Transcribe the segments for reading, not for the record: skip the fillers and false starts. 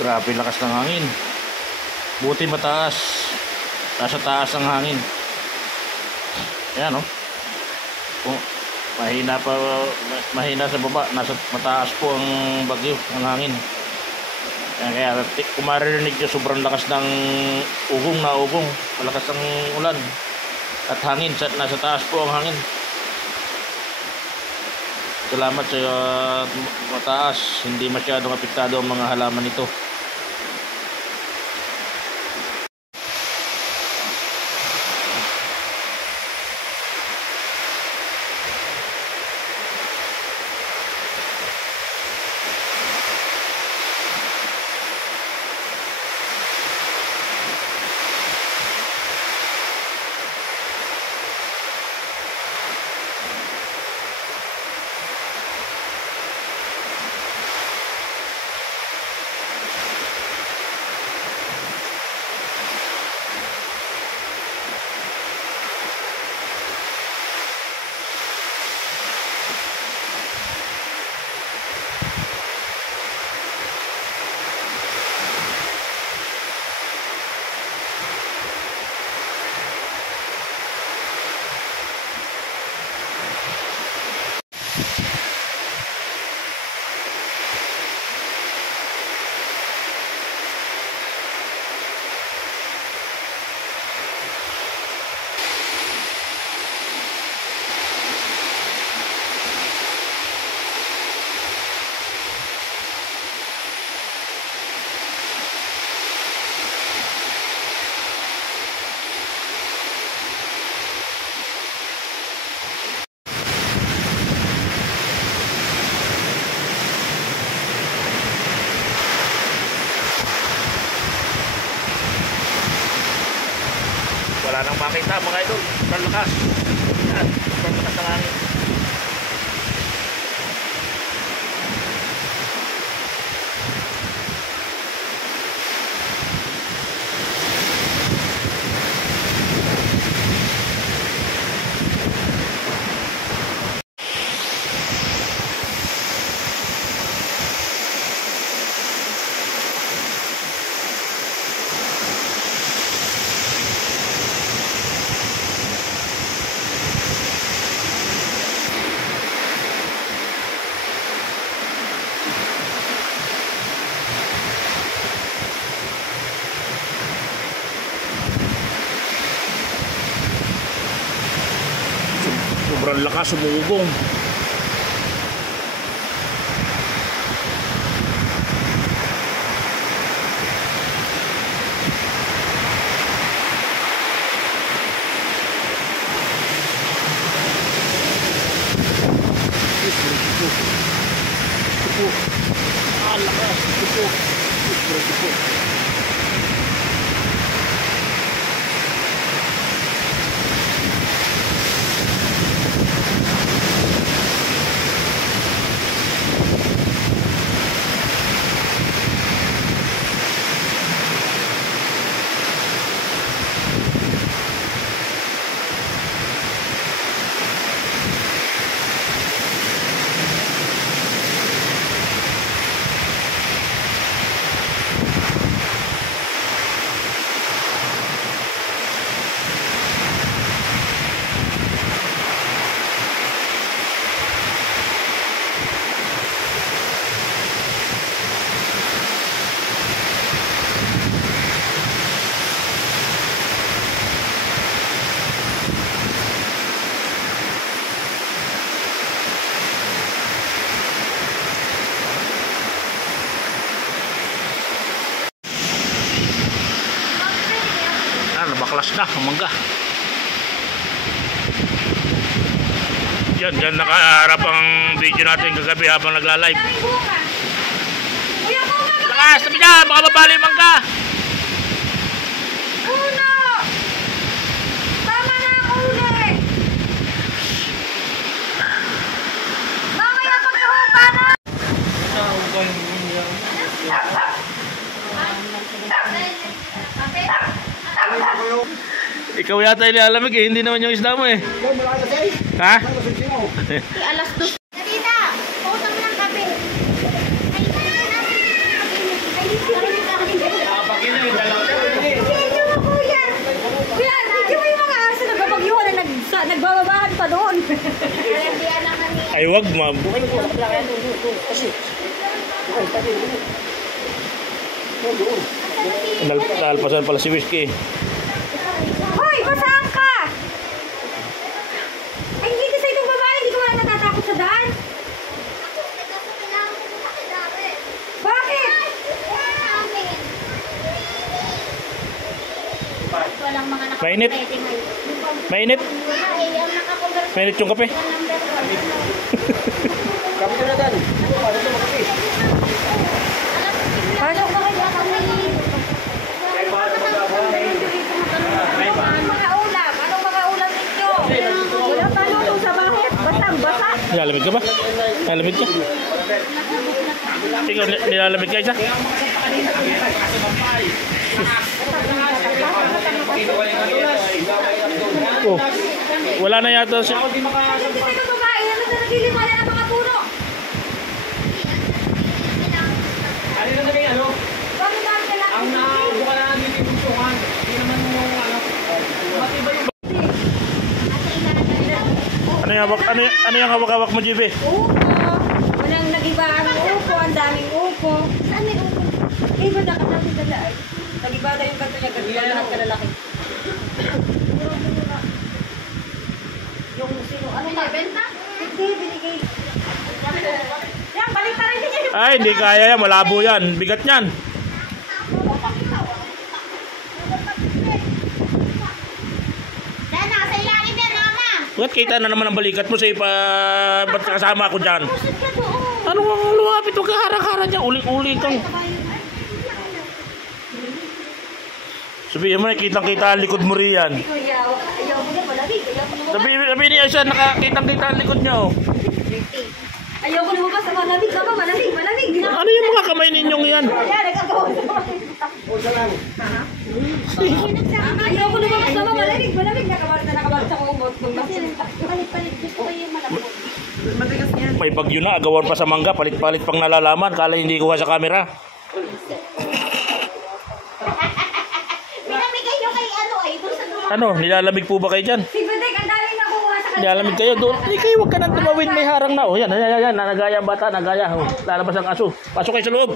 Grabe lakas ng hangin. Buti mataas. Nasa taas ang hangin. Ayan o. Oh. Mahina sa baba. Nasa mataas po ang bagyo, ang hangin. Kaya kung maririnig nyo, sobrang lakas ng ugong na ugong. Malakas ang ulan. At hangin. Nasa taas po ang hangin. Salamat sa mataas. Hindi masyadong apektado ang mga halaman nito. Wala nang makita mga idol. Sobrang lakas. Yan, sobrang lakas ng hangin. sobrang lakas umugong. Lakas, tupo. Nabaklas na ang mangga. Yan nakaharap ang video natin kagabi habang nagla-live. Lakas, tabi na, baka mabali yung mangga. Uno! Tama na ang uli! Mamaya pagkahupa na! Ikaw yata ilalamig eh, hindi naman yung isda mo eh. Ha? Alas 2. Tita, pautang ng kape. Video mo kuya. Video mo yung mga aso nagbabagyuhan na nagbababahan pa doon. Ay wag ma'am. Nalpasan pala si Whiskey. Hoy, basaan ka! Ay, hindi sa itong babae, hindi ko wala natatakot sa daan. Bakit? Walang mga Mainit? Mainit? Mainit yung kape? Paano ka kaya kami? Mga ulam? Anong mga ulam ninyo? Wala pa luto sa bahay. Basta basa. Nilalamig ka ba? Nilalamig ka? Ikaw, nilalamig ka isa? Oh, wala na yata siya. Hindi sa itong babae, ano na nagiliwala ng mga puno? Bakit dahil ka lang? Ano yung hawak-hawak mo, JB? Upo. Walang nagiba ang upo. Ang daming upo. Saan may upo? Eh, ba nakatabi ka daan? Nagiba na yung ganto niya. Ganto lahat kalalaki. Yung sino? Ano ba? Benta? Hindi, binigay. Yan, balik pa rin niya. Ay, hindi kaya yan. Malabo yan. Bigat yan. Dahil nasa ilalim yan, mama. Bakit kita na naman ang balikat mo sa ba't kasama ako dyan? Pusod ka doon. Ano ang lumapit? Huwag ka harang-harang dyan. Uling-uling kang. Sabihin mo na, kitang-kita ang likod mo riyan. Kuya, ayaw mo na malamig. Sabihin niya siya, nakakitang-kita ang likod niyo. Ayaw ko lumabas sa malamig. Mama, malamig, malamig. Ano yung mga kamay ninyong yan? Yan, nagkakawa sa malamig. Ayaw ko lumabas sa malamig, malamig. Nakabalit sa kumot. Palit-palit. Gusto ko yung malambot. May bagyo na, agawan pa sa mangga, palit-palit pang nalalaman. Kala hindi kuha sa camera. Pinamigay nyo kay ano ay doon sa dumaan. Ano, nilalamig po ba kayo dyan? Si Budek, ang dami nakuha sa kanya. Nilalamig kayo doon. Hindi kayo, huwag ka nang tumawid, may harang na. Oh, yan, nagaya ang bata, nagaya. Oh, lalabas ang aso. Pasok kayo sa loob.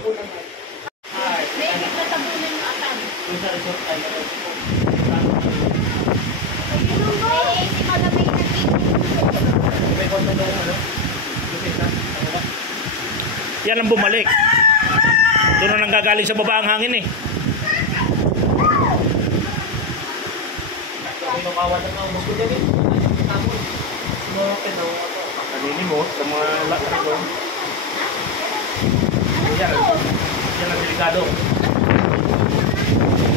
May ikit na tabunan yung atad. Eh, si Malamay nag-ikit. Yan ang bumalik. Doon na nanggagaling sa baba ang hangin eh. Kanini mo sa mga lakad ko. Yan ang delikado.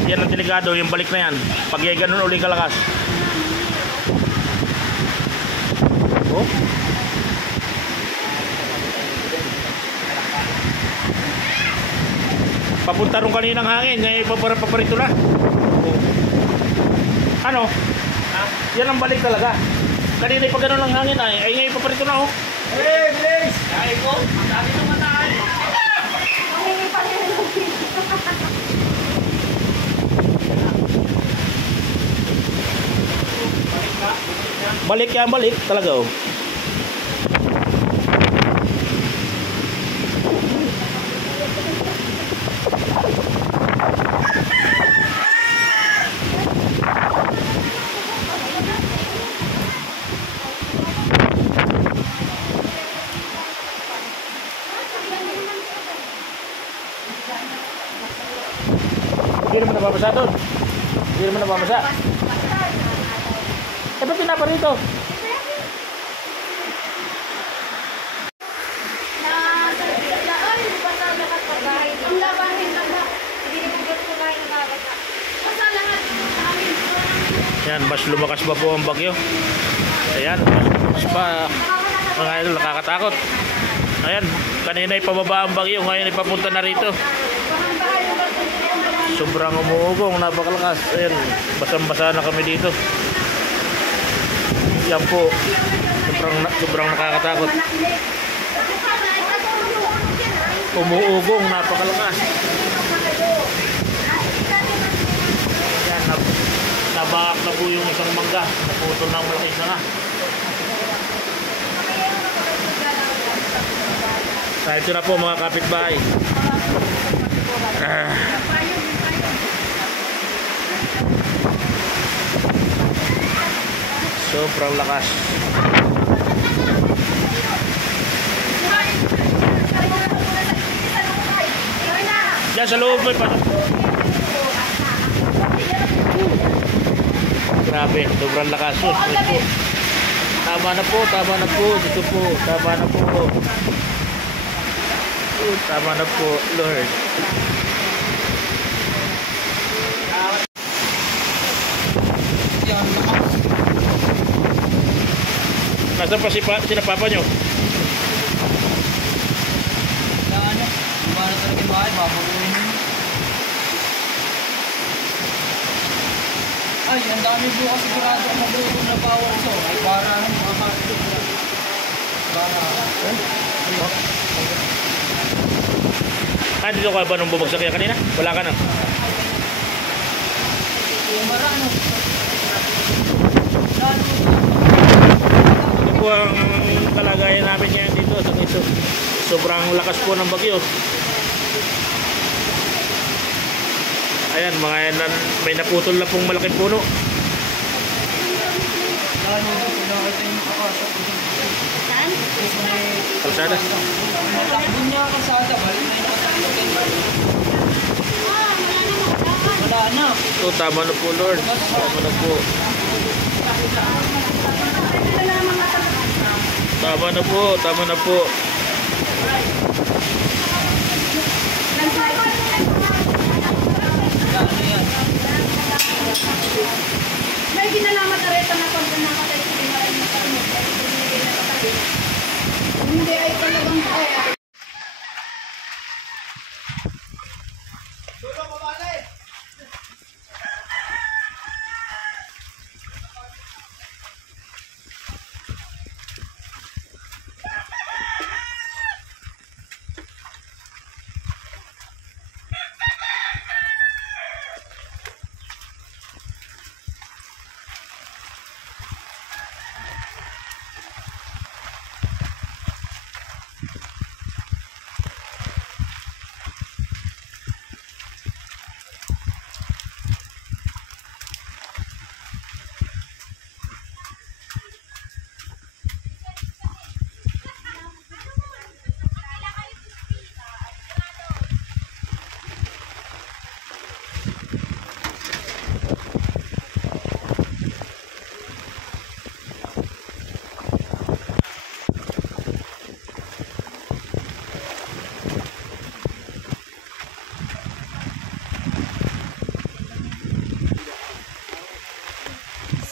Yan ang delikado, yung balik na yan. Pag yan ganun uling kalakas. Oh. Papunta rin kaninang hangin, ngayon paparito na. Ano? Yan ang balik talaga. Kanina pa ganun ang hangin ay ngayon paparito na oh. Hey, bilis! Ay ko, ang dami naman ay. Balik yan, balik talaga oh. Hindi naman nababasa doon. Hindi naman nababasa. Eh, ba't pinapa rito? Yan, mas lumakas pa po ang bagyo. Ayan, mas pa mga idol, nakakatakot. Ayan, kanina ipababa ang bagyo, ngayon ipapunta na rito. Sobrang umuugong, napakalakas. Ayan, basang-basa na kami dito. Yan po, sobrang nakakatakot. Umuugong, napakalakas. Yan, nabakak na po yung isang mangga. Naputol ng malaki na nga. Sa ito na po mga kapitbahay. Sobrang lakas. Diyan sa loob may patok. Grabe, sobrang lakas. Tama na po, tama na po. Dito po, tama na po. Tama na po, Lord. Nasaan pa sina papa nyo? Ano? Gumana talaga yung bahay, babaguhin yun. Ay, ang dami bukas sigurado ang magulong na bawal so. Ay, para ano, makakasok. Para, Ah, dito ka ba nung bumagsak yan kanina? Wala ka na? yung marano. Ito po ang kalagayan namin ngayon dito sa Quezon. Sobrang lakas po ng bagyo. Ayan, mga may naputol na pong malaking puno. Lalo dito, nakita yung kakasok. Saan? Kalsada. Natakbo niya kasada, balik na yung nakatakbo kayo. Wala na. Ito, tama na po Lord. Tama na po. Tama na po, tama na po. May ginalamat na reta na pag nakatay sa tingala yung matarmot. Hindi ay talagang kaya.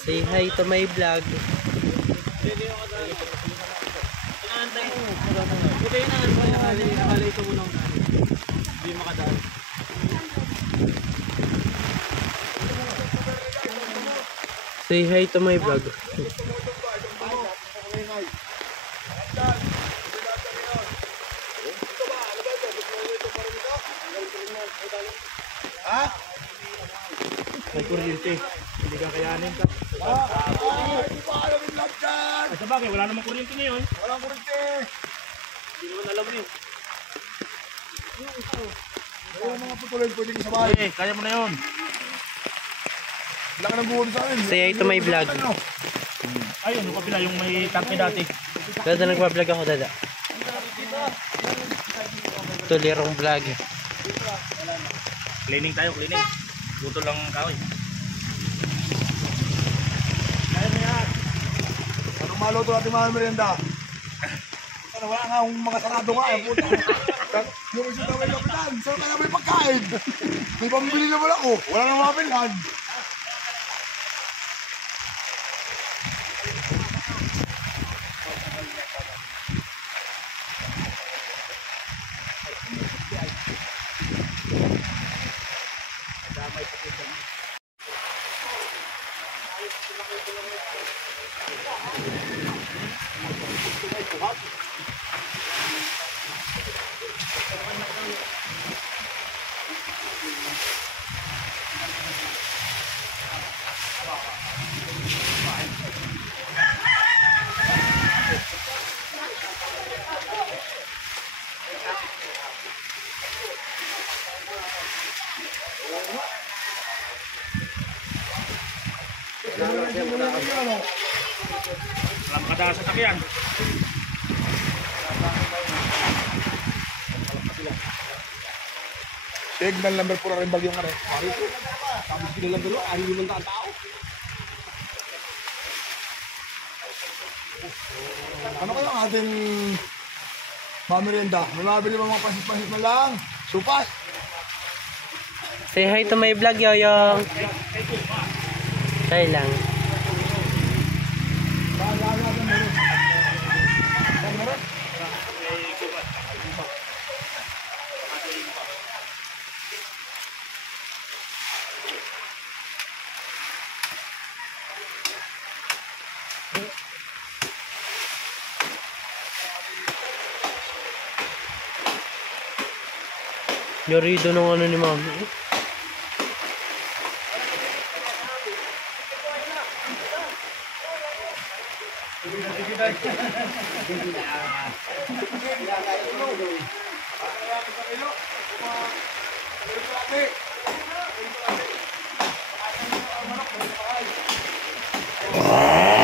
Say hi to my vlog. Say hi to my vlog. May kuryente. Hindi ka kayanin ka. Ay, sa bagay, wala namang kuryente ngayon. Walang kurente. Hindi naman alam yun. Walang mga putulin pwedeng sabay. Eh, kaya mo na yun. Laki ng buwan sa akin. Say hi to my vlog. Ayun, yung kapila, yung may tangke dati. Dada nagpa-vlog ako, dada. Tulirong vlog. Cleaning tayo, cleaning. Buto lang ang kahoy. Anong maluto natin mga merienda? Ano, wala nga akong mga sarado nga. Puta. Yung isa daw may kapitan. Saan kaya may pagkain? May pambili naman ako. Wala nang mabilhan. Wala makadaan sa takyan. Signal number 4 na rin bagyong ano. Tapos kinilang dulo, ay yung mga tao. Ano kaya ang ating mamerienda? May mabili ba mga pasit-pasit na lang? Supas? Say hi to my vlog, Yoyong. Say lang. Yorido nung ano ni mami. Ah!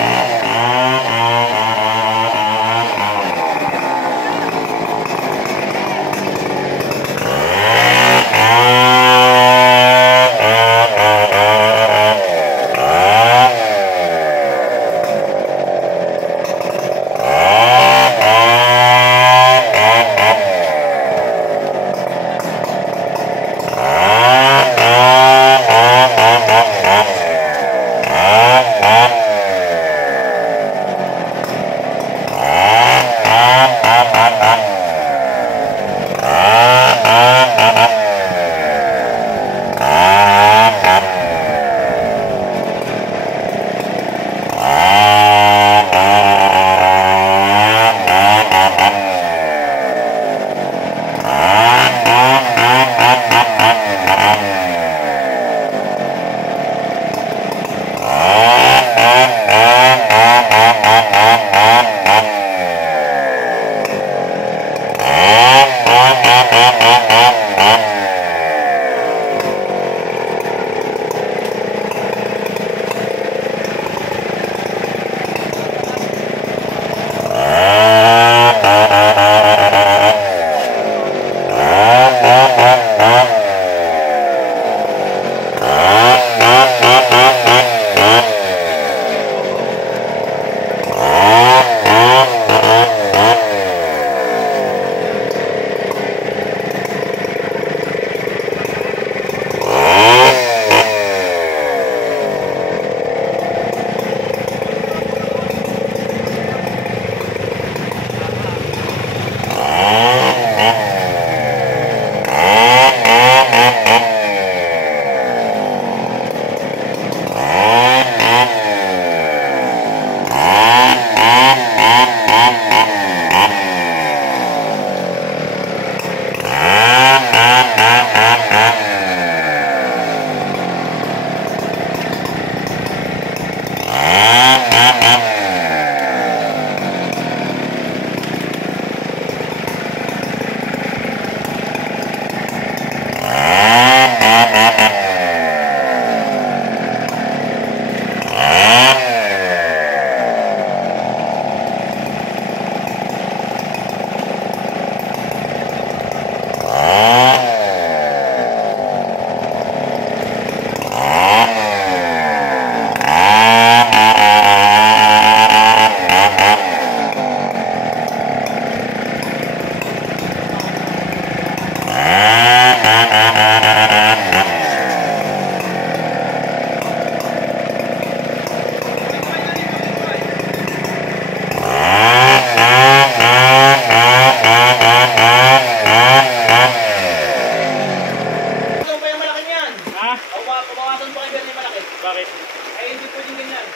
Ha? Pumawasan pa kayo ganyan malaki. Bakit? Ay, hindi pwedeng ganyan.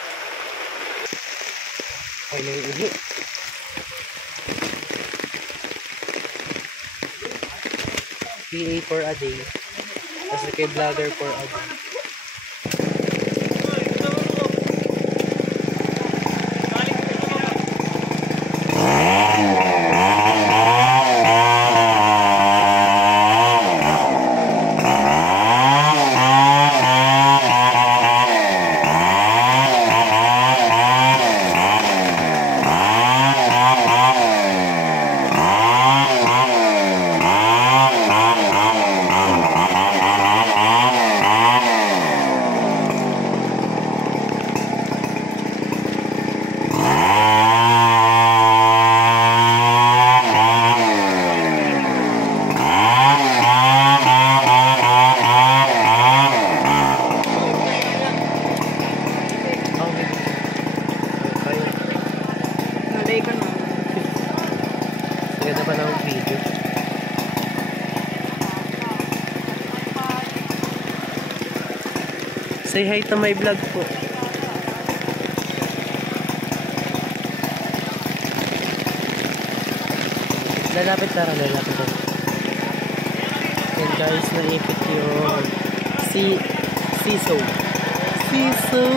Ay, may ihi. PA for a day. Tapos kay vlogger for a day. Naday ko na. Ganda pa ng video. Say hi to my vlog po. Lalapit tara, lalapit tara. Yan guys, naipit yung siso. Siso.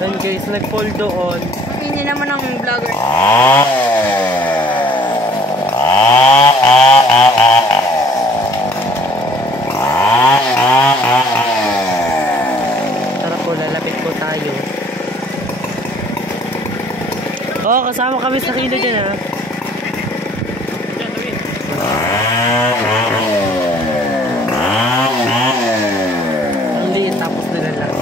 Yan guys, nag-fall doon. Hindi naman ang vlogger. Tara po, lalapit po tayo. Oo, kasama kami sa kilo dyan ha. Ang liit, tapos nilalang.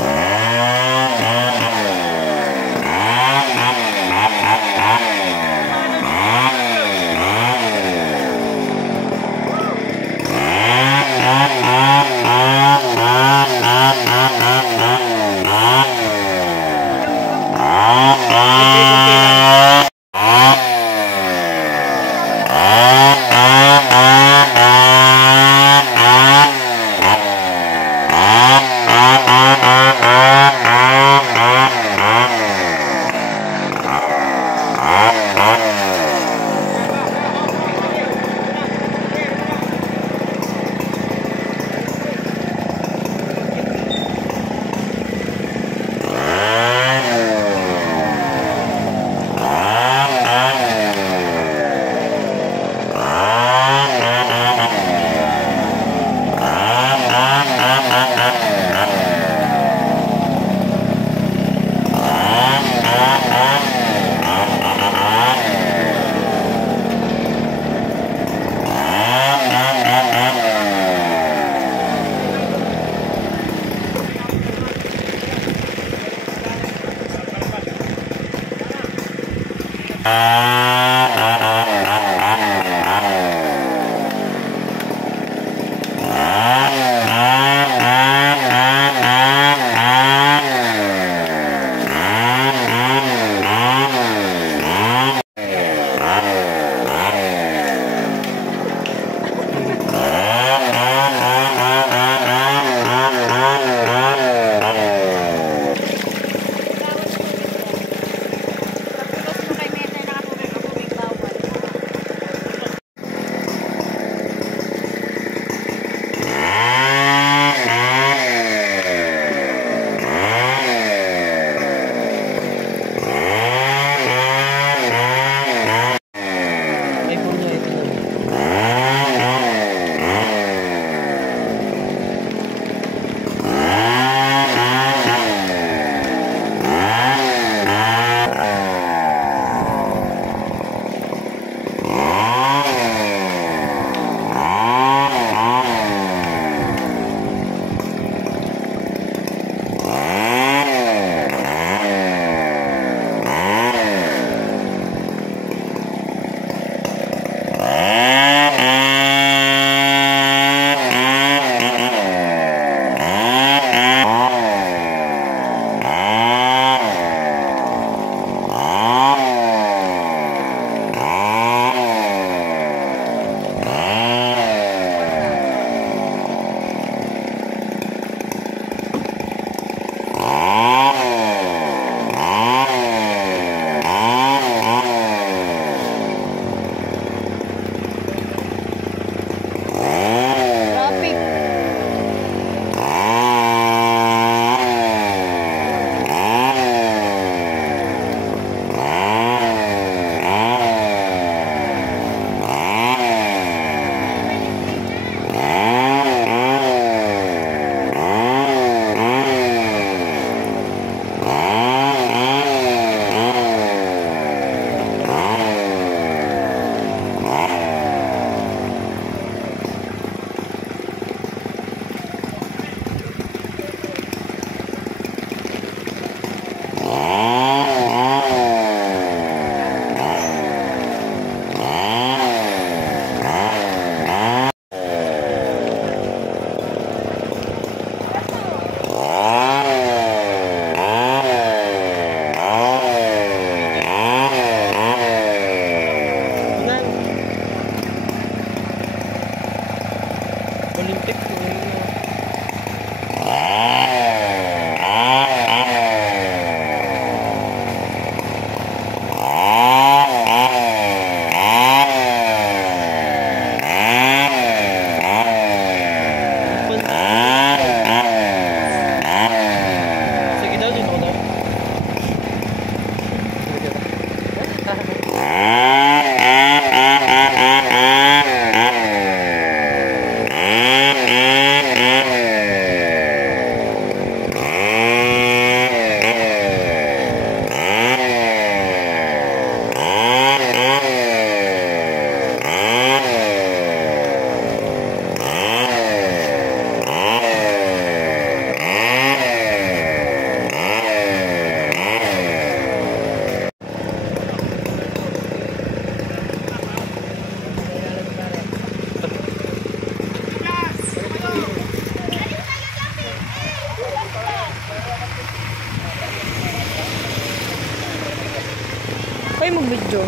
video.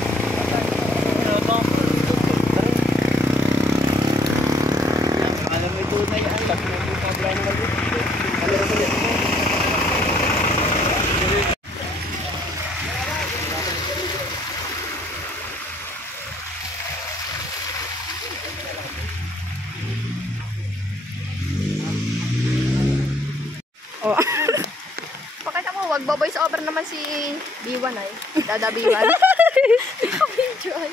Alam mo ito na yan. Oh. Pakita mo, wag voice over naman si B1 ay. Dada B1. Video ay.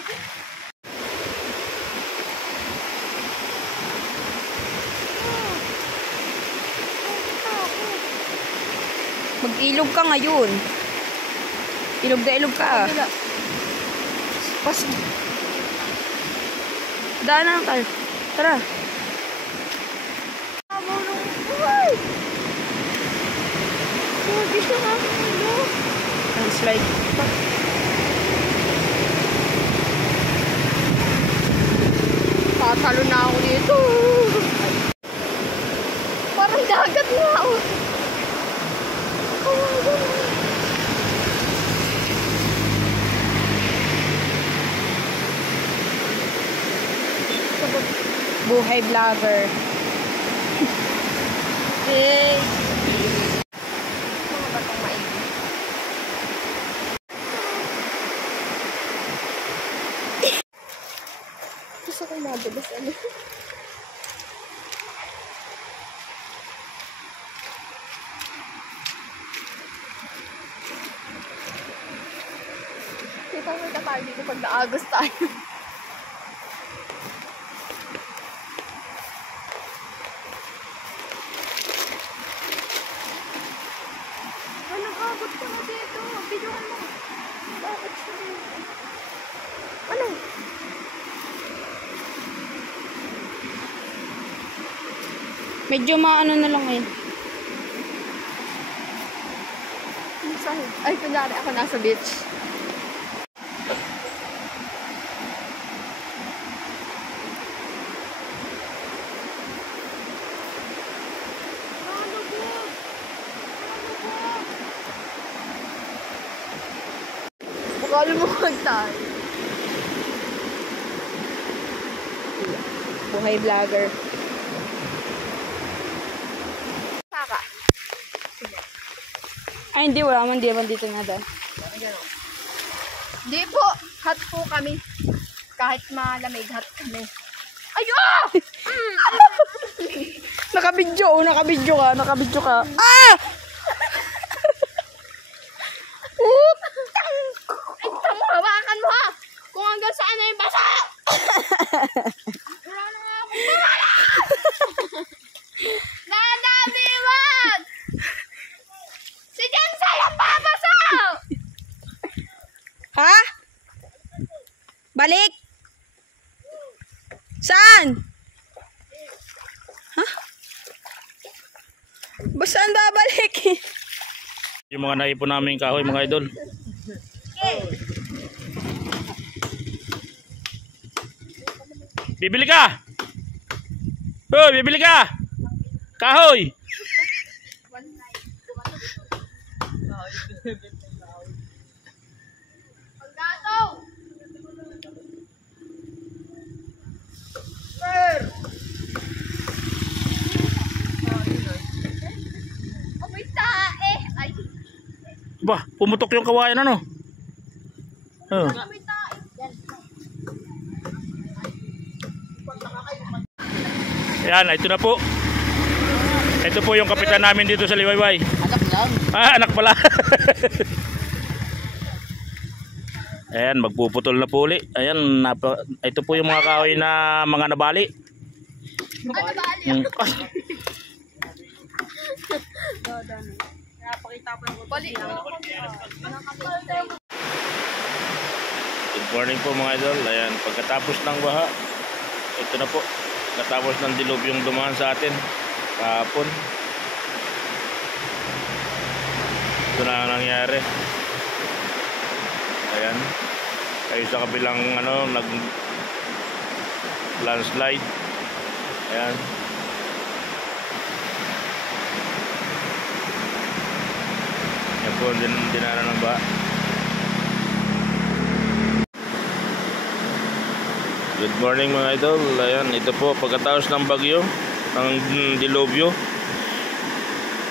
Mag-ilog ka ngayon. Ilog na ilog ka. Pas. Daanan tayo. Tara. Slide. Tatalo na ako dito. Parang dagat na ako. Buhay vlogger. Hey. Mga batong maigi. Gusto ko madulas ano. Kita mo na tayo dito pag naagos tayo. Nag-abot ka na dito. Videoan mo. Bakit siya? Ano? Medyo maano na lang eh. Ay, kunyari ako nasa beach. Baka lumuhag tayo. Buhay vlogger. Saka. Ay, hindi. Wala man. Di man dito na dahil. Hindi po. Hot po kami. Kahit malamig, hot kami. Ayun! Nakabidyo. Nakabidyo ka. Nakabidyo ka. Ah! Hawakan mo ha! Kung hanggang saan na yung basa! Wala na nga akong bala! Nadami wag! Si Jensen ang babasa! Ha? Balik? Saan? Ha? Saan babalik? Yung mga naipon namin kahoy mga idol. Bibili ka! Oh, bibili ka! Kahoy! Ba, pumutok yung kawayan ano? Oh. Yan, ito na po. Ito po yung kapitan namin dito sa Liwayway. Anak lang. Ah, anak pala. Ayan, magpuputol na po ulit. Ayan, ito po yung mga kahoy na mga nabali. Good morning po mga idol. Ayan, pagkatapos ng baha, ito na po. Pagkatapos ng dilubyong dumaan sa atin kahapon. Ito na ang nangyari. Ayan. Kayo sa kabilang nag landslide. Ayan. Yan po ang dinanan ng baha. Good morning mga idol. Ayan, ito po pagkatapos ng bagyo, ng dilubyo.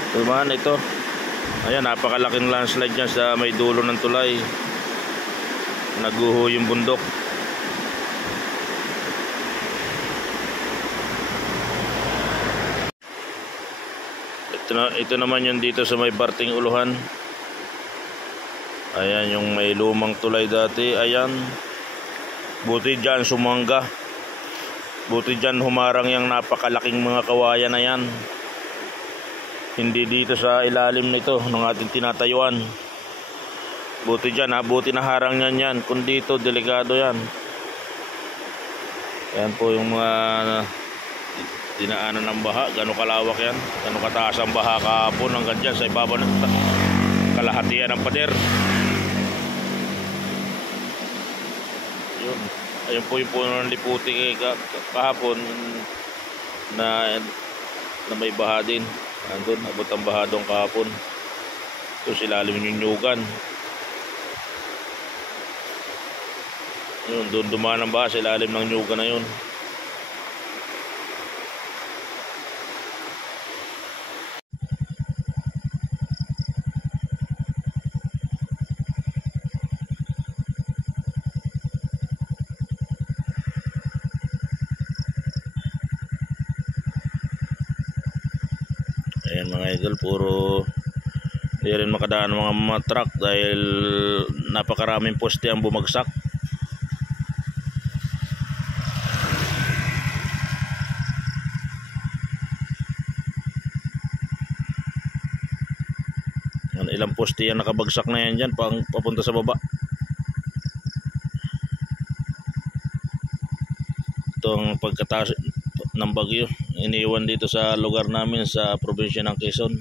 Ito man, ito. Ayan, napakalaking landslide dyan sa may dulo ng tulay. Naguho yung bundok. Ito naman yung dito sa may Barting Uluhan. Ayan, yung may lumang tulay dati. Ayan. Buti dyan sumangga. Buti dyan humarang yung napakalaking mga kawayan na yan. Hindi dito sa ilalim nito ng ating tinatayuan. Buti dyan ha, buti na harang yan yan. Kung dito, delikado yan. Yan po yung mga dinaanan ng baha. Gano'ng kalawak yan. Gano'ng kataas ang baha kahapon hanggang dyan sa ibabaw ng kalahatian ng pader. Yun. Ayun po yung puno ng liputi kahapon na may baha din. Andun, abot ang baha doon kahapon. Ito silalim yung nyugan. Yun, doon dumaan ang baha sa ilalim ng nyugan na yun. Ayan mga idol, puro hindi rin makadaan mga truck dahil napakaraming poste ang bumagsak. Ilang poste yan nakabagsak na yan dyan papunta sa baba. Itong pagkataas ng bagyo iniwan dito sa lugar namin sa probinsya ng Quezon.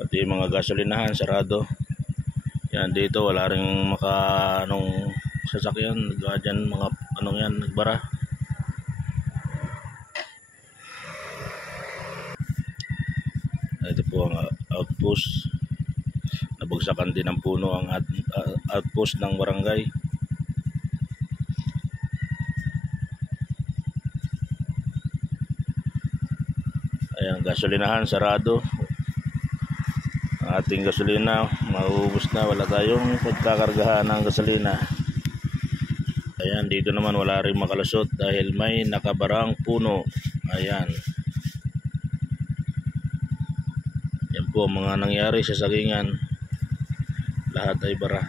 Pati mga gasolinahan sarado. Yan dito wala ring anong sasakyan, dyan mga anong yan nagbara. Ito po ang outpost. Nabagsakan din ng puno ang outpost ng barangay. Ayan, gasolinahan sarado. Ating gasolina mauubos na, wala tayong pagkakargahan ng gasolina. Ayan, dito naman wala rin makalusot dahil may nakabarang puno. Ayan, yan po mga nangyari sa sagingan, lahat ay bara.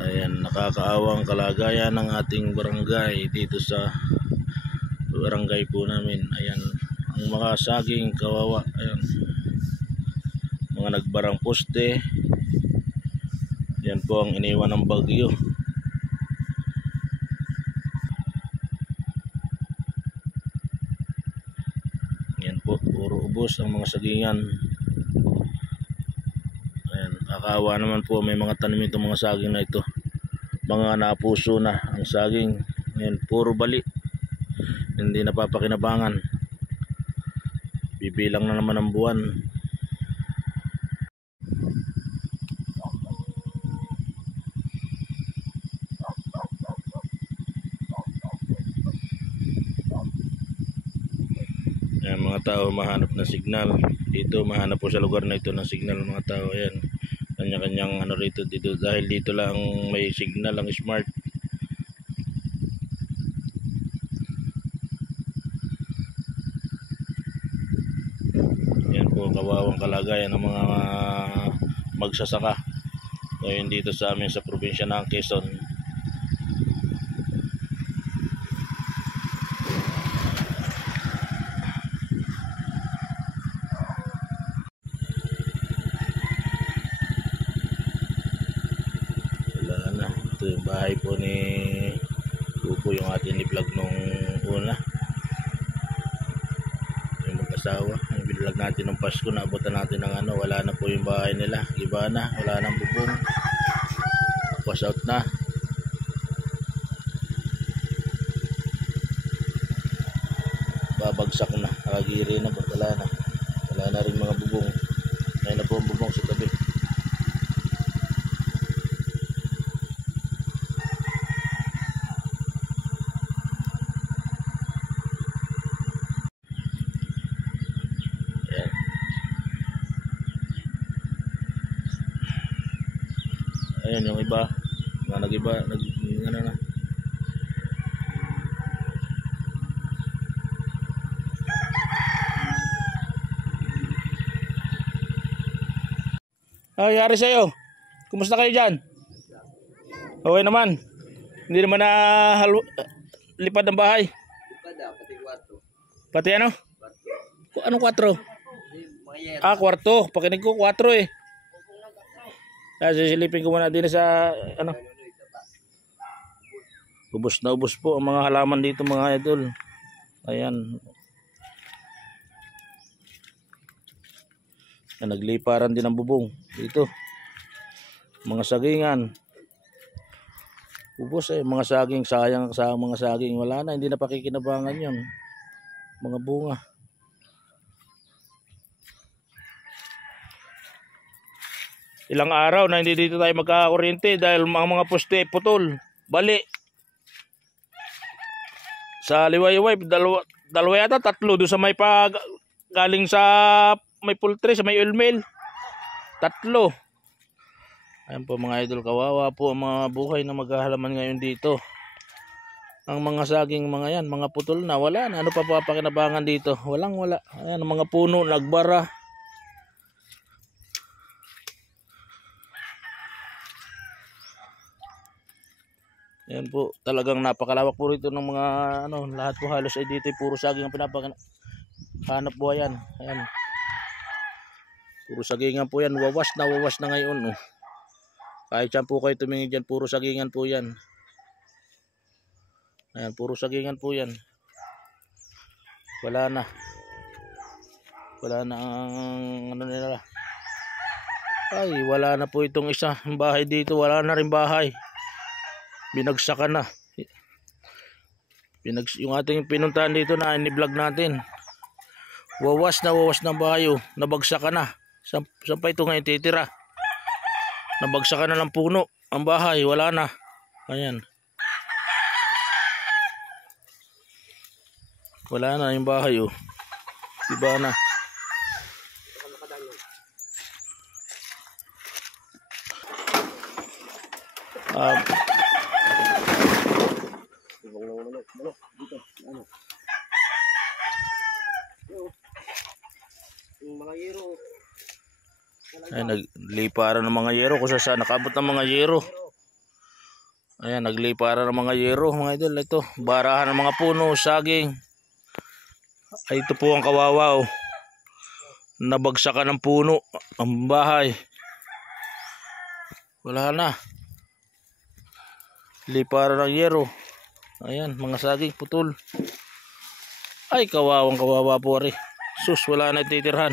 Ayan, nakakaawang kalagayan ng ating barangay dito sa barangay po namin. Ayan, ang mga saging kawawa. Ayan, mga nagbarang poste. Yan po ang iniwan ng bagyo. Yan po, puro ubos ang mga sagingan. Ayan, kakaawa naman po, may mga tanim itong mga saging na ito. Mga napuso na ang saging. Ayan, puro bali. Hindi napapakinabangan. Bibilang na naman ang buwan. Ayan, mga tao mahanap ng signal. Dito mahanap po sa lugar na ito ng signal ng mga tao. Ayan, kanya-kanyang ano rito dito, dahil dito lang may signal ang smart. Yan po kawawang kalagayan ng mga magsasaka ngayon dito sa amin sa probinsya ng Quezon. bahay po ni Bubo, yung ating ni-vlog nung una. Yung mag-asawa, yung vlog natin nung Pasko, naabutan natin ng ano, wala na po yung bahay nila, iba na, wala nang bubong, wash out na. Babagsak na, nakagiri na po, wala na rin mga bubong. Ngayon na po ang bubong sa tabi. Ayan yung iba, mga nag-iba, ano na. Ay, yari sa'yo. Kumusta kayo dyan? Okay naman. Hindi naman na lipad ng bahay. Pati kwarto. Pati ano? Anong 4? Ah, kwarto. Pakinig ko 4 eh. Kasi silipin ko muna din sa ano. Ubos na ubos po ang mga halaman dito mga idol. Ayan. Nagliparan din ang bubong dito. Mga sagingan. Ubos eh, mga saging, sayang sa mga saging. Wala na, hindi na pakikinabangan yon. Mga bunga. Ilang araw na hindi dito tayo magkakakuryente dahil mga poste putol. Bali. Sa liwayway, dalawa yata, 3 doon sa may galing sa may poultry, sa may oil mill. 3. Ayan po mga idol, kawawa po ang mga buhay na maghahalaman ngayon dito. Ang mga saging mga yan, mga putol na, wala na. Ano pa pakinabangan dito? Wala. Ayan, ang mga puno, nagbara. Ayan po, talagang napakalawak po rito ng mga ano, lahat po halos ay dito ay puro saging ang hanap buhayan. Ayan. Puro sagingan po yan, wawas na ngayon. Oh. Kahit saan po kayo tumingin dyan, puro sagingan po yan. Ayan, puro sagingan po yan. Wala na ang ano nila. Ay, wala na po itong isa bahay dito, wala na rin bahay. Binagsakan na. Yung ating pinuntahan dito na ini-vlog natin. Wawas na bayo. Nabagsakan na. Saan pa ito ngayon titira? Nabagsakan na ng puno. Ang bahay, wala na. Ayan. Wala na yung bahay oh. Iba na. Ay, nagliparan ng mga yero kung saan nakabot ng mga yero. Ayan, nagliparan ng mga yero mga idol. Ito, barahan ng mga puno, saging. Ay, ito po ang kawawa oh. Nabagsakan ng puno ang bahay. Wala na. Liparan ng yero. Ayan, mga saging putol. Ay, kawawa po rin. Sus, wala na ititirhan.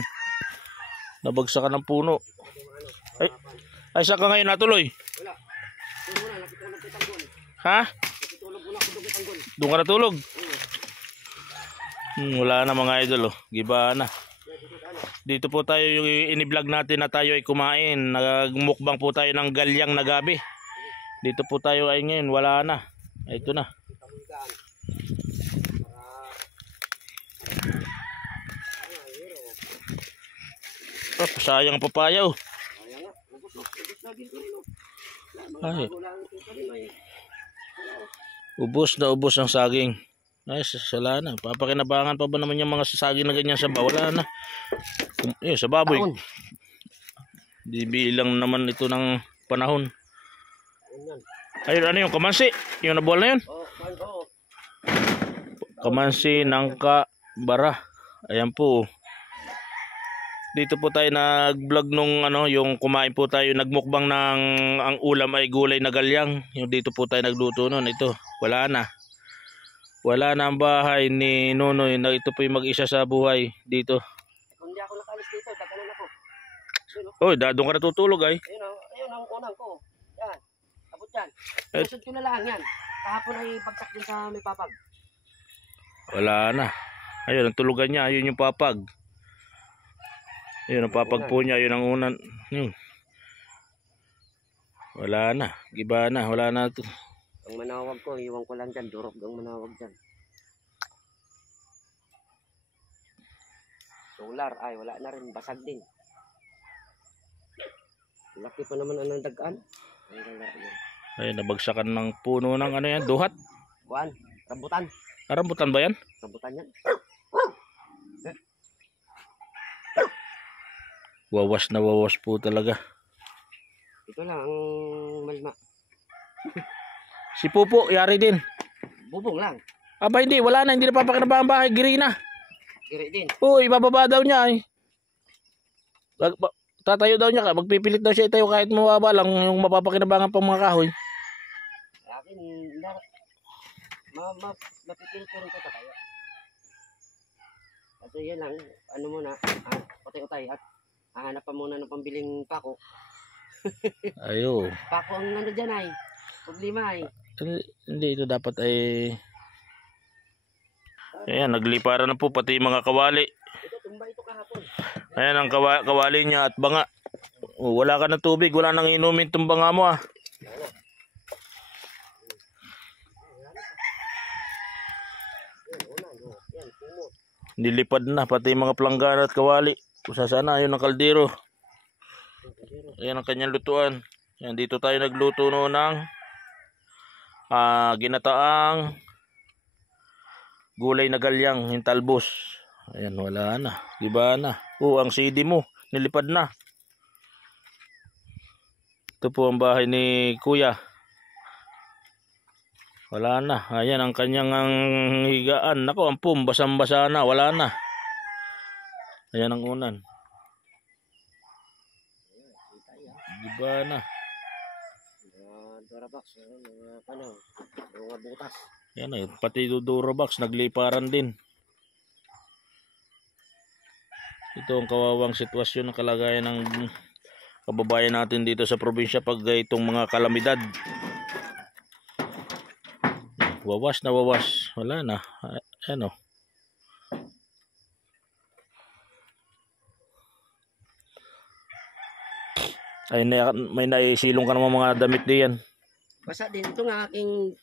Nabagsakan ng puno. Ay, saan ka ngayon natuloy? Ha? Doon ka natulog? Wala na mga idol oh. Giba na. Dito po tayo yung ini-vlog natin na tayo ay kumain. Nagmukbang po tayo ng galyang na gabi. Dito po tayo ay ngayon. Wala na. Ito na. Oh, sayang papaya oh. Ay. Ubos ang saging. Ay, sala na. Papakinabangan pa ba naman yung mga saging na ganyan sa bawala na. Sa baboy. Di bilang naman ito ng panahon. Ayun, ano yung kamansi? Yung nabuwal na yun? Kamansi, nangka, bara. Ayan po. Dito po tayo nag-vlog nung ano, yung kumain po tayo, nagmukbang ng ang ulam ay gulay na galyang. Yung dito po tayo nagluto noon. Ito, wala na. Wala na ang bahay ni Nonoy na ito po yung mag-isa sa buhay dito. Kung di ako nakalis dito, daganan ako. Oy, doon ka natutulog ay. Ayun ang unang ko. Yan. Abot yan. Eh. Susod ko na lang yan. Kahapon ay bagsak din sa may papag. Wala na. Ayun, ang tulugan niya, ayun yung papag. Ayun ang papag po niya, ayun ang unan. Wala na, giba na, wala na to. Ang manawag ko, iwan ko lang dyan. Durog ang manawag dyan. Solar, ay wala na rin. Basag din. Laki pa naman ang dagaan. Ay, wala yan. Ayun, nabagsakan ng puno ng ano yan, duhat. Buwan, rambutan. Rambutan ba yan? Rambutan yan. Wawas na wawas po talaga. Ito lang ang malma. Si Pupo, yari din. Bubong lang. Aba hindi, wala na, hindi napapakinabangan ang bahay, giri na. Kiri din. Uy, bababa daw niya ay. Tatayo daw niya, magpipilit daw siya itayo kahit mababa lang yung mapapakinabangan pang mga kahoy. Akin, mapipilit ko rin ko tayo. Kasi yan lang, ano muna, utay-utay at hahanap pa muna ng pambiling pako. Ayo. Pako ang ano dyan ay, problema ay. Hindi, ito dapat ay... Ayan, nagliparan na po pati mga kawali. Ito, tumba ito kahapon. Ayan ang kawali niya at banga. Oh, wala ka na tubig, wala nang inumin itong banga mo ah. Nilipad na pati mga planggana at kawali. Kung saan ayun ang kaldero. Ayan ang kanyang lutuan. Ayan, dito tayo nagluto noon ng ginataang gulay na galyang, yung talbos. Ayan, wala na. Diba na? Ang CD mo, nilipad na. Ito po ang bahay ni Kuya. Wala na. Ayan ang kanyang higaan. Nako, ang pum, basang-basa na. Wala na. Ayan ang unan. Diba na? Durabox, mga butas. Yan ay, pati Durabox nagliparan din. Ito ang kawawang sitwasyon ng kalagayan ng kababayan natin dito sa probinsya pag itong mga kalamidad. Wawas na wawas. Wala na. Ano? Ay, may naisilong ka naman mga damit diyan. Basa din ito nga aking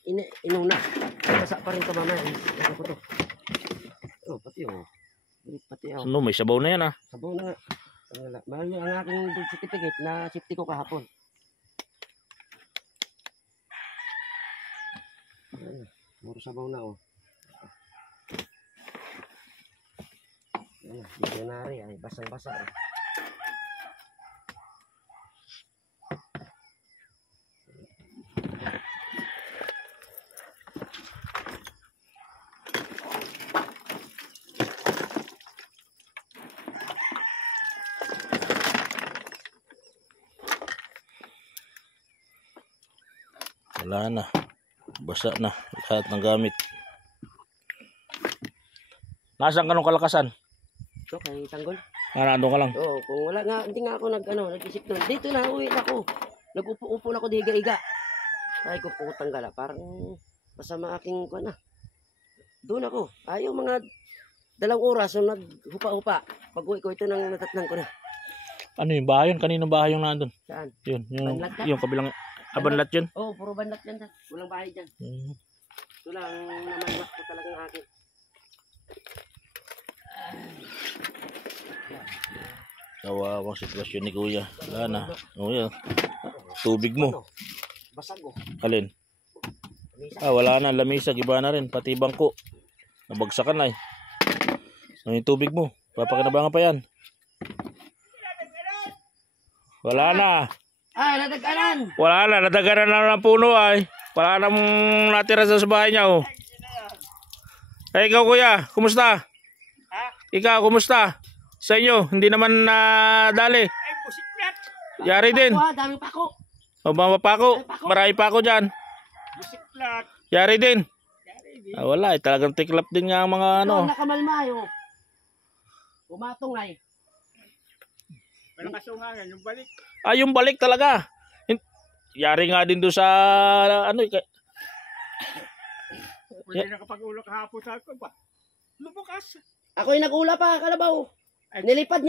inuna. Basa pa rin ito mamaya. Ano ko to? Oh, pati oh. Pati oh. Ano, may sabaw na yan ah. Sabaw na nga. Mahal mo ang aking birth certificate na safety ko kahapon. Muro sabaw na oh. Dictionary ay basang-basa eh. Wala na. Basa na. Lahat ng gamit. Nasaan ka nung kalakasan? Ito kay Tanggol. Nandun ka lang. Oo, kung wala nga, hindi nga ako nag-isip doon. Dito na, uwi na ako. Nag-upo-upo na ako di higa-higa. Ay ko putang gala. Parang masama aking kuha na. Doon ako. Ayaw mga 2 oras so naghupa-hupa. Pag-uwi ko ito nang natatnan ko na. Ano yung bahay yun? Kaninong bahay yung nandun? Saan? Yun, Banlat na? yung kabilang abanlat yun. Oo, puro banlat yan. Walang bahay dyan. Ito lang naman ko talagang akin. Kawawang sitwasyon ni Kuya. Wala na. O yan. Tubig mo. Basag oh. Alin? Wala na. Lamisa. Iba na rin. Pati bangko. Nabagsakan na eh. Ano yung tubig mo? Papakinabangan pa yan. Wala na. Nadaganan! Wala na. Nadaganan na ng puno ay. Wala na mong natira sa bahay niya oh. Ay, ikaw Kuya. Kumusta? Ikaw, kumusta? Sa inyo, hindi naman dali. Yari din. Pako, daming pako. O mga pako, marami pako dyan. Yari din. Wala, talagang tiklap din nga ang mga ano. Nakamalmayo. Pumatong ay. Yung balik talaga. Yari nga din doon sa ano. Ako yung nag-ula pa, kalabaw. Nilipad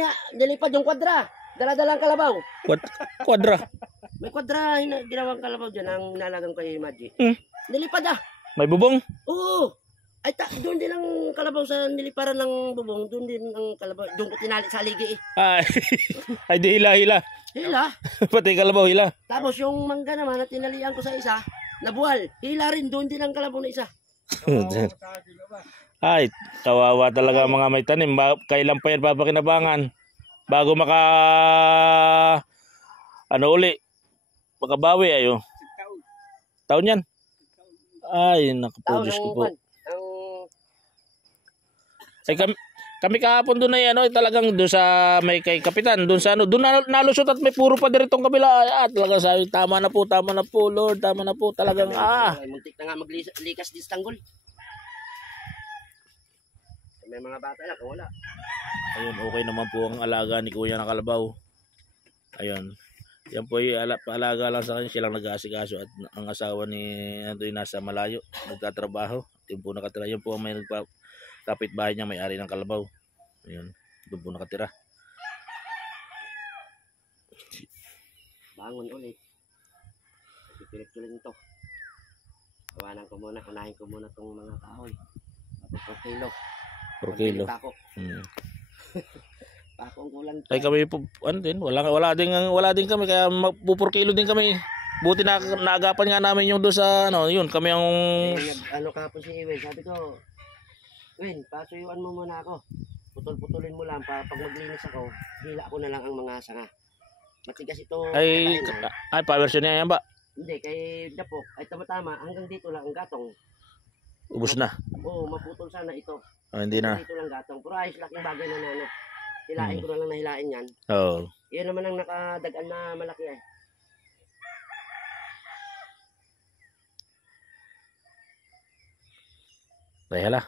yung kwadra. Dala-dalang kalabaw. Kwadra. May kwadra, ginawang kalabaw dyan, ang nalagang kay Maggie. Nilipad ah. May bubong? Oo. Ay, doon din ang kalabaw sa niliparan ng bubong. Doon din ang kalabaw. Doon ko tinali sa haligi eh. Ay di hila. Hila. Pati kalabaw hila. Tapos yung mangga naman na tinalian ko sa isa, nabuhal. Hila rin, doon din ang kalabaw na isa. Ay, kawawa talaga mga may tanim. Kailan pa yan papakinabangan? Bago uli. Makabawi ayo. Taon yan? Ay, nakapudis ko po. Ay, kami kahapon doon ay talagang doon sa may kay kapitan, doon sa doon nalusot at may puro pa diretong kabila. Talaga sabi, tama na po, Lord, tama na po, talagang Muntik na nga maglikas din sa tanggol. May mga bata na, kung wala. Ayun, okay naman po ang alaga ni Kuya na kalabaw. Ayun. Yan po ay paalaga lang sa kanya, siya lang nag-aasikaso at ang asawa ni Antoy nasa malayo, nagtatrabaho. Yung po nakatira, yan po ang may kapitbahay niya, may-ari ng kalabaw. Ayun, doon po nakatira. Bangon ulit. Pipilit-pilit ito. Kawanan ko muna, unahin ko muna itong mga kahoy. Tapos 4 kilo. 4 kilo. Pako. Pako ang kulang. Ay kami po, wala din kami, kaya 4 kilo din kami. Buti na naagapan nga namin yung doon sa yun, kami ang Kapon si Iwen, sabi ko, Wen, pasuyuan mo muna ako. Putol-putulin mo lang pag maglinis ako, hila ko na lang ang mga sanga. Matigas ito. ay pa-version niya yan ba? Hindi, kay Dapok, ay tama-tama, hanggang dito lang ang gatong. Ubus na. Oo, maputol sana ito. Hindi na. Dito lang gatong. Pero ayos laking bagay na hilain ko na lang nahilain yan. Oo. Iyan naman ang nakadagan na malaki eh. Kaya hala.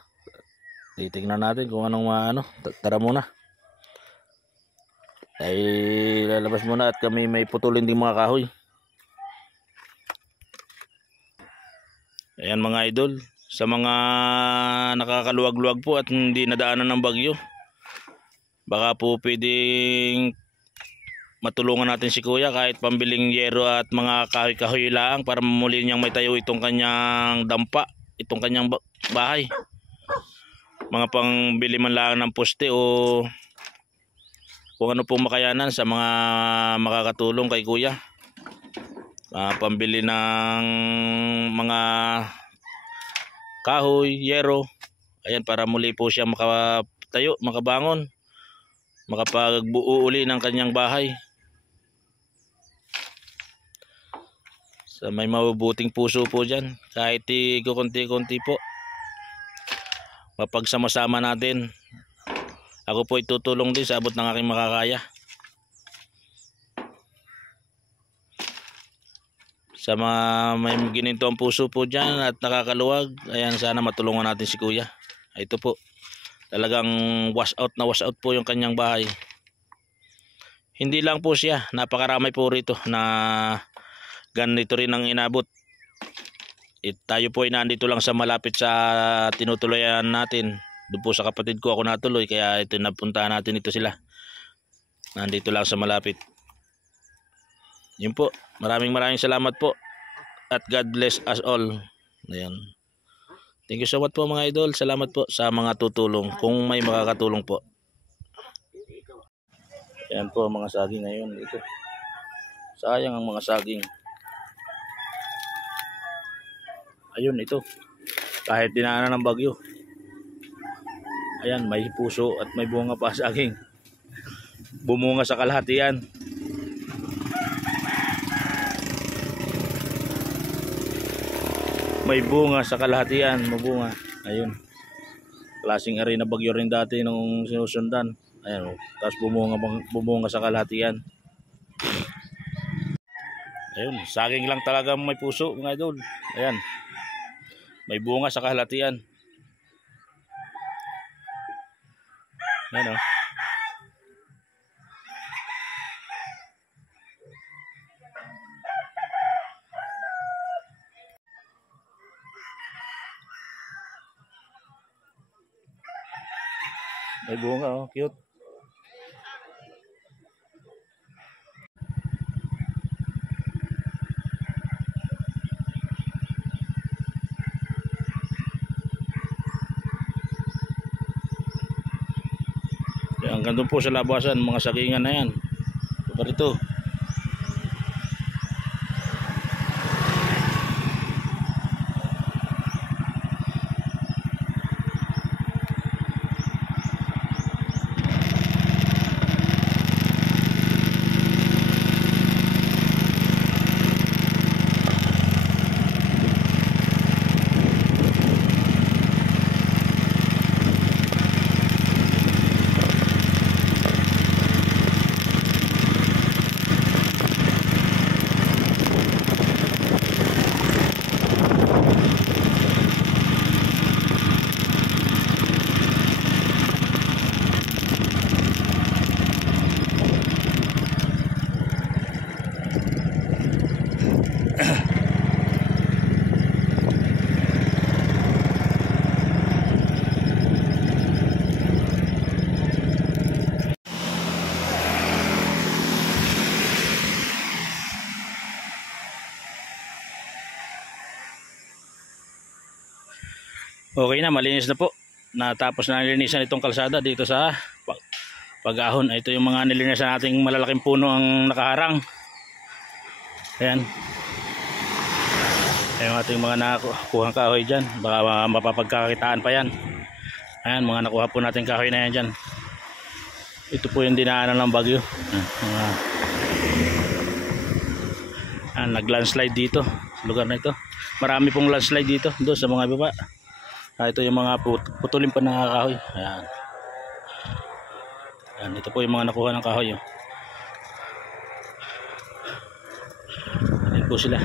Titignan natin kung anong tara muna. Ay lalabas muna at kami may putulin din mga kahoy. Ayan mga idol, sa mga nakakaluwag-luwag po at hindi nadaanan ng bagyo, baka po pwedeng matulungan natin si Kuya kahit pambiling yero at mga kahoy-kahoy lang para muli niyang may tayo itong kanyang dampa, itong kanyang bahay. Mga pangbili man lang ng poste o kung ano pong makayanan sa mga makakatulong kay Kuya. Pambili ng mga kahoy, yero. Ayan, para muli po siya makatayo, makabangon, makapagbuo uli ng kanyang bahay. Sa may mabubuting puso po dyan, kahit konti-konti po, mapagsama-sama natin. Ako po itutulong din sa abot ng aking makakaya. Sa mga may gininto ang puso po dyan at nakakaluwag, ayan, sana matulungan natin si Kuya. Ito po, talagang wash out po yung kanyang bahay. Hindi lang po siya, napakaramay po rito na ganito rin ang inabot. Tayo po ay nandito lang sa malapit sa tinutuloyan natin. Doon po sa kapatid ko ako natuloy, kaya ito napuntahan natin ito sila. Nandito lang sa malapit. Yun po, maraming salamat po at God bless us all. Ayan. Thank you so much po mga idol. Salamat po sa mga tutulong kung may makakatulong po. Ayan po mga saging ngayon. Ito. Sayang ang mga saging. Ayun, ito. Kahit dinaanan ng bagyo. Ayan, may puso at may bunga pa saging. Bumunga sa kalahati yan. May bunga sa kalahatian, mabunga. Ayun. Klaseng arena bagyo rin dati nung sinusundan. Ayan, oh. Tapos bumunga sa kalahatian. Ayun, saging lang talaga may puso mga idol. Ayan. May bunga sa kalahatian. Ayan, oh. May bunga, oh, cute. Hanggang doon po sa labasan, mga sagingan na yan. Parito. Okay na, malinis na po. Natapos na nilinisan itong kalsada dito sa Pag-ahon. Ito yung mga nilinisan nating malalaking puno ang nakaharang. Ayan. Ayan yung ating mga nakuhang kahoy dyan. Baka mapapagkakitaan pa yan. Ayan, mga nakuha po natin kahoy na yan dyan. Ito po yung dinaanan ng bagyo. Ayan, nag-landslide dito. Lugar na ito. Marami pong landslide dito. Doon sa mga baba. Ito yung mga putulin pa ng kahoy. Ayan. Ayan, ito po yung mga nakuha ng kahoy. Ayan po sila.